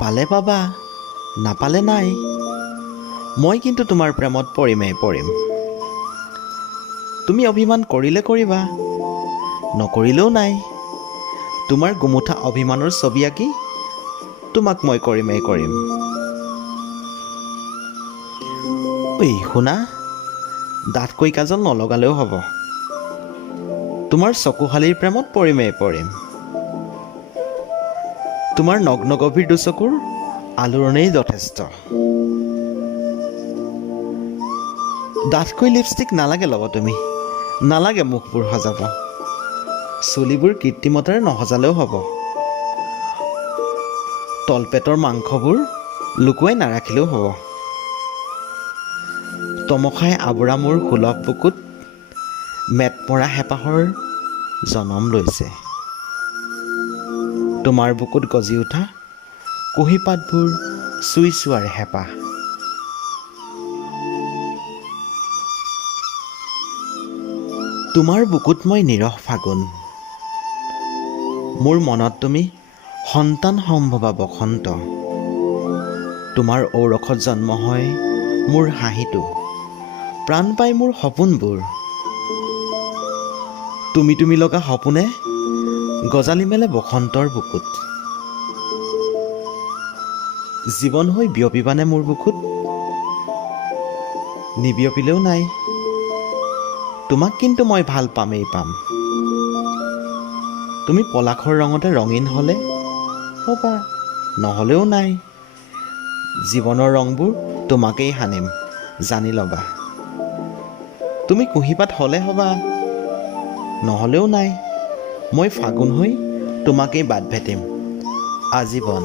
পালে পাবা, নাপালে নাই। মই কিন্তু তোমাৰ প্ৰেমত পৰিমেই পৰিম। তুমি অভিমান কৰিলে কৰিবা, নকৰিলেও নাই। তোমাৰ গুমুঠা অভিমানৰ ছবি আঁকি তোমাক মই কৰিমেই কৰিম। ঐ শুনা, ডাঠকৈ কাজল নলগালেও হ'ব। তোমাৰ চকুশালীৰ প্ৰেমত পৰিমেই পৰিম। তোমাৰ নগ্ন গভীৰ দুচকুৰ আলোড়নেই যথেষ্ট। ডাঠকৈ লিপষ্টিক নালাগে ল'ব তুমি, নালাগে মুখবোৰ সজাব। চুলিবোৰ কৃত্ৰিমতাৰে নসজালেও হ'ব। তলপেটৰ মাংসবোৰ লুকুৱাই নাৰাখিলেও হ'ব। তমসাই আৱৰা মোৰ সুলভ বুকুত মেটমৰা হেঁপাহৰ জনম লৈছে। তোমাৰ বুকুত গজি উঠা কুঁহিপাতবোৰ চুই চোৱাৰ হেঁপাহ। তোমাৰ বুকুত মই নিৰহ ফাগুন, মোৰ মনত তুমি সন্তান সম্ভৱা বসন্ত। তোমাৰ ঔৰসত জন্ম হয় মোৰ হাঁহিটো, প্ৰাণ পাই মোৰ সপোনবোৰ। তুমি তুমি লগা সপোনে গজালি মেলে বসন্তৰ বুকুত। জীৱন হৈ বিয়পিবানে মোৰ বুকুত, নিবিয়পিলেও নাই। তোমাক কিন্তু মই ভাল পামেই পাম। তুমি পলাশৰ ৰঙতে ৰঙীন হ'লে হ'বা, নহ'লেও নাই। জীৱনৰ ৰংবোৰ তোমাকেই সানিম জানি ল'বা। তুমি কুঁহিপাত হ'লে হ'বা, নহ'লেও নাই। মই ফাগুন হৈ তোমাকেই বাট ভেটিম আজীৱন।